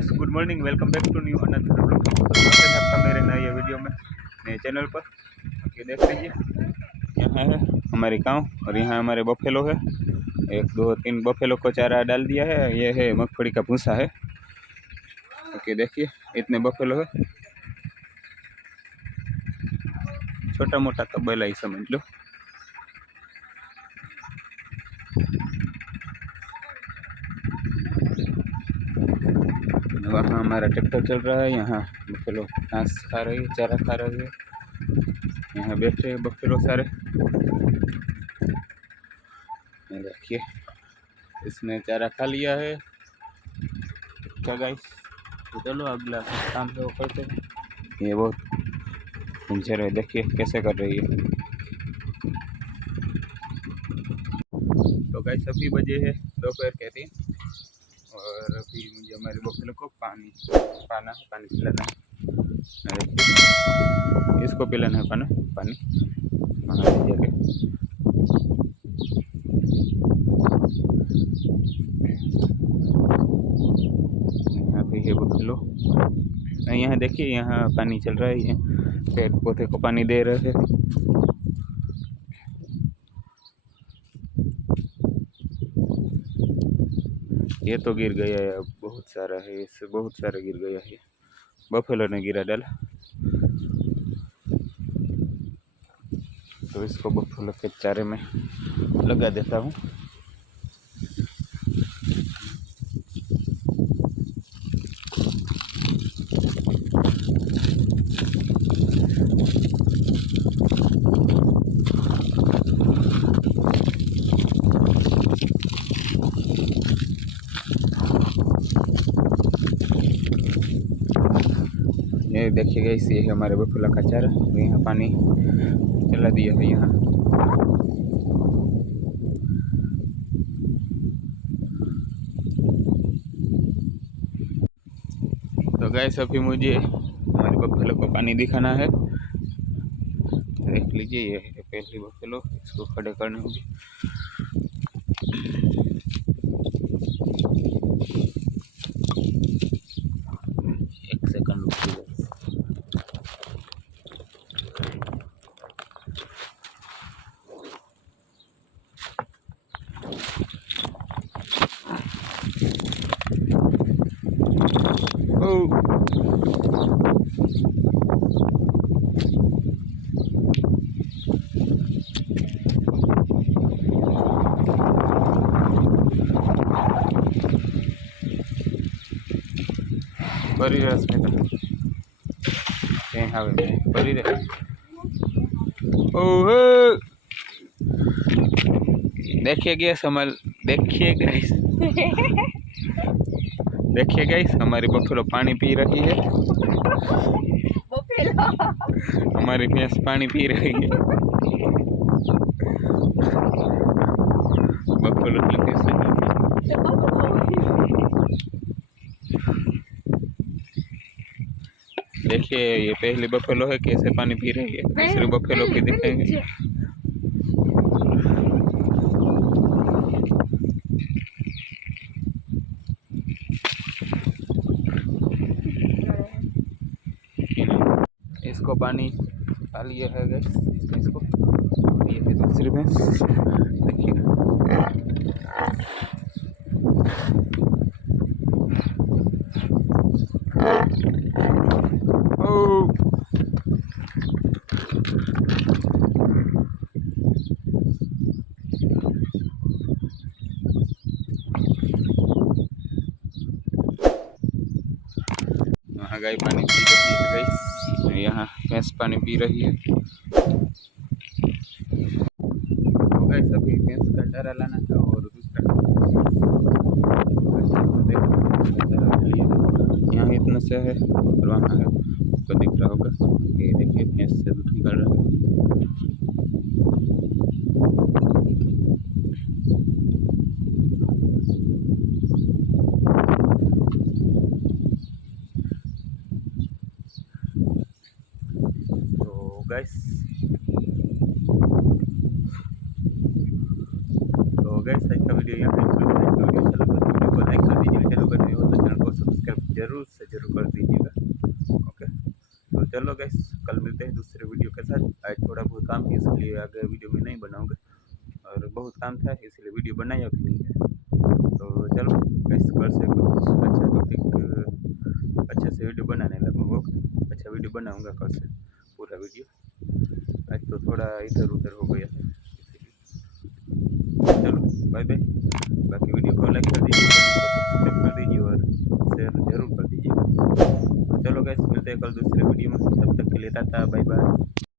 Guys, good morning, welcome back to new another blog. तो स्वागत है आपका मेरे नए वीडियो में, नए चैनल पर। ये देख लीजिए, यहाँ है हमारे गांव और यहाँ हमारे बफेलो है। 1 2 3 बफेलो को चारा डाल दिया है। ये है मगफली का भूसा है। ओके, देखिए इतने बफेलो है, छोटा मोटा तबेला ही समझ लो। वहाँ हमारा ट्रैक्टर चल रहा है, यहाँ बफेलो घास खा रही है, चारा खा रही है। यहाँ बैठे हैं बफेलो सारे। देखिए, इसने चारा खा लिया है। क्या गाइस, तो चलो अगला काम है वो करते हैं। ये बहुत पिंजर है, देखिए कैसे कर रही है। तो गाइस, अभी बजे है दोपहर के 3 और अभी मुझे हमारे बफेलो को पानी पिलाना है। इसको पिलाना है पानी वहाँ ले जाके। यहाँ पे है बफेलो। यहाँ देखिए, यहाँ पानी चल रहा है, ये पेड़ पौधे को पानी दे रहे हैं। ये तो गिर गया है, अब बहुत सारा है, इससे बहुत सारा गिर गया है। बफेलो ने गिरा डाला, तो इसको बफेलो के चारे में लगा देता हूँ। ये देखिएगा, इसी है हमारे बफेलो का चारा। यहाँ पानी चला दिया है यहाँ। तो गाइस, अभी मुझे हमारे बफेलो को पानी दिखाना है। देख लीजिए, ये है पहली बफेलो, इसको खड़े करने होगी। एक सेकंड रुकिए। परी रस में कहीं हावे में परी रे। ओह, देखिए गैस, देखिए गाइस, हमारी बफेलो पानी पी रही है। हमारी भैंस पानी पी रही है। बफेलो देखिए, ये पहली बफेलो है, कैसे पानी पी रही है। दूसरी बफेलो की दिखाएंगे। इसको पानी डालिए है गैस, इसको। ये है दूसरी भैंस, देखिए। वहाँ गाय पानी पी रही है गाइस, यहाँ भैंस पानी पी रही है। तो गाइस, अभी भैंस का चारा लाना था और दूसरा यहाँ इतना से है और वहाँ है, आपको दिख रहा होगा। ये देखिए, भैंस से दूध निकल रहा है। गाइस, आज का वीडियो यहाँ पे वीडियो अच्छा लगा तो वीडियो को लाइक कर दीजिए, चैनल पर नए हो तो चैनल को सब्सक्राइब जरूर जरूर कर दीजिएगा। ओके, तो चलो गैस, कल मिलते हैं दूसरे वीडियो के साथ। आज थोड़ा बहुत काम है इसलिए आगे वीडियो में नहीं बनाऊंगा, और बहुत काम था इसलिए वीडियो बनाया भी नहीं है। तो चलो गैस, कल से कुछ अच्छा टॉपिक अच्छे से वीडियो बनाने लगूंगा। ओके, अच्छा वीडियो बनाऊंगा कल से, पूरा वीडियो। आज तो थोड़ा इधर उधर हो गया था इसीलिए। चलो बाय बाय। बाकी वीडियो को लाइक कर दीजिए, चैनल को सब्सक्राइब कर दीजिए और शेयर जरूर कर दीजिएगा। तो चलो गैस, मिलते हैं कल दूसरे वीडियो में, तब तक के लिए टाटा बाय बाय।